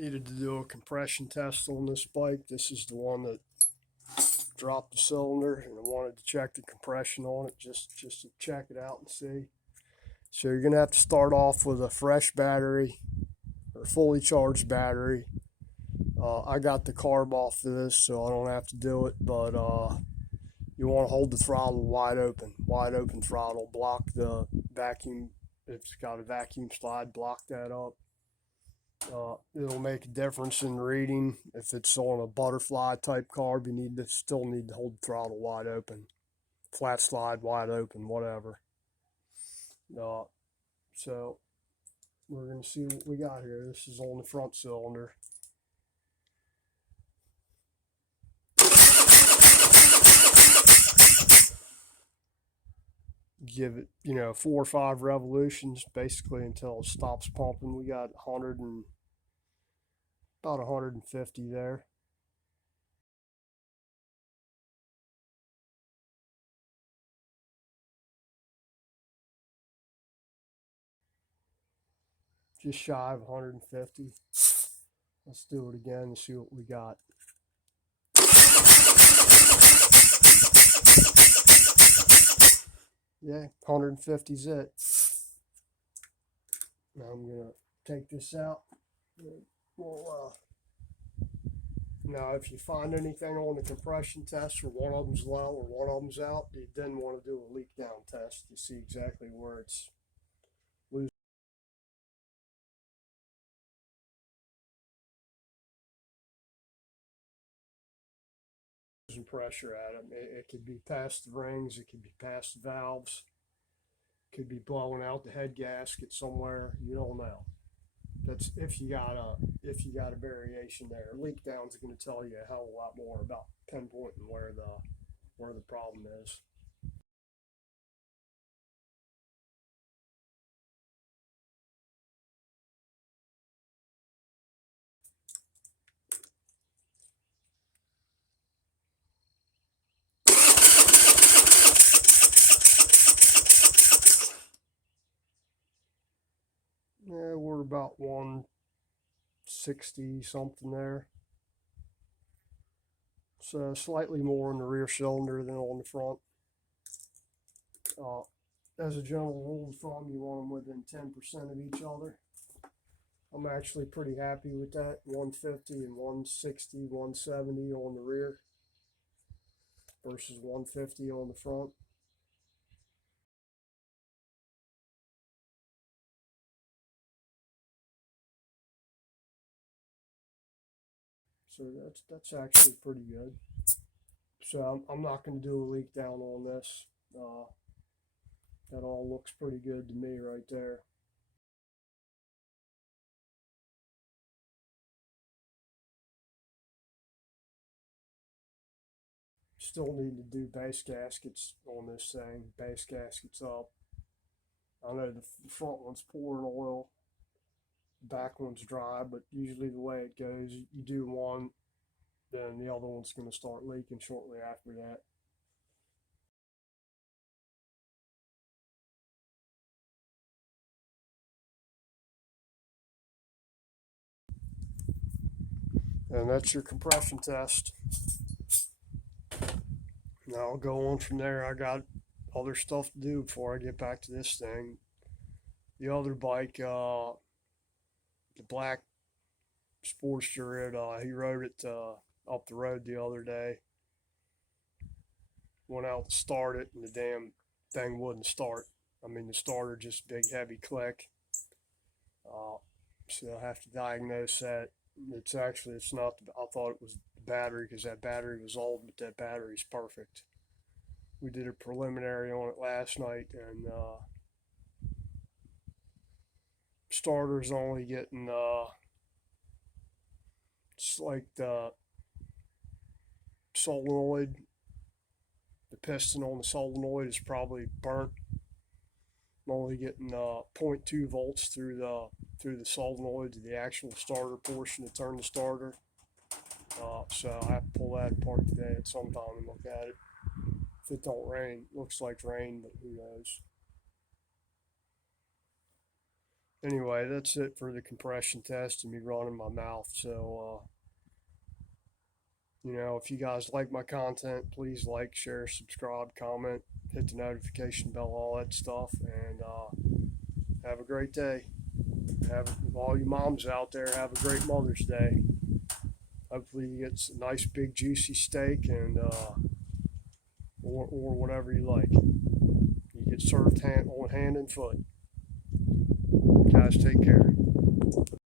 Needed to do a compression test on this bike. This is the one that dropped the cylinder, and I wanted to check the compression on it just to check it out and see. So you're gonna have to start off with a fresh battery or fully charged battery. I got the carb off of this, so I don't have to do it, but you want to hold the throttle wide open throttle. Block the vacuum. If it's got a vacuum slide, block that up. It'll make a difference in reading. If it's on a butterfly type carb, you still need to hold the throttle wide open, flat slide wide open, whatever. So we're gonna see what we got here. This is on the front cylinder. Give it, 4 or 5 revolutions basically until it stops pumping. We got about 150 there. Just shy of 150. Let's do it again and see what we got. Yeah, 150 is it. Now I'm gonna take this out. Now if you find anything on the compression test or one of them's low or one of them's out, you then want to do a leak down test to see exactly where it's losing pressure at them. It could be past the rings, it could be past the valves, it could be blowing out the head gasket somewhere. You don't know. That's if you got a variation there. Leak down's going to tell you a hell of a lot more about pinpointing where the problem is. Yeah, we're about 160 something there. So slightly more on the rear cylinder than on the front. As a general rule of thumb, you want them within 10% of each other. I'm actually pretty happy with that. 150 and 160, 170 on the rear versus 150 on the front. So that's actually pretty good. So I'm not going to do a leak down on this. That all looks pretty good to me right there. Still need to do base gaskets on this thing. Base gaskets up. I know the front one's pouring oil, the back one's dry, but usually the way it goes, you do one, then the other one's going to start leaking shortly after that. And that's your compression test. Now I'll go on from there. I got other stuff to do before I get back to this thing. The other bike, the black Sportster, he rode it up the road the other day. Went out to start it, and the damn thing wouldn't start. I mean, the starter just big heavy click. So I'll have to diagnose that. It's not. I thought it was the battery because that battery was old, but that battery's perfect. We did a preliminary on it last night, and starter's only getting it's like the solenoid. The piston on the solenoid is probably burnt. I'm only getting 0.2 volts through the solenoid to the actual starter portion to turn the starter. So I'll have to pull that apart today at some time and look at it. If it don't rain, looks like rain, but who knows. anyway, that's it for the compression test and me running my mouth. So, you know, if you guys like my content, please like, share, subscribe, comment, hit the notification bell, all that stuff, and have a great day. Have all you moms out there, have a great Mother's Day. Hopefully you get a nice big juicy steak and or whatever you like. You get served on hand and foot. Guys, take care.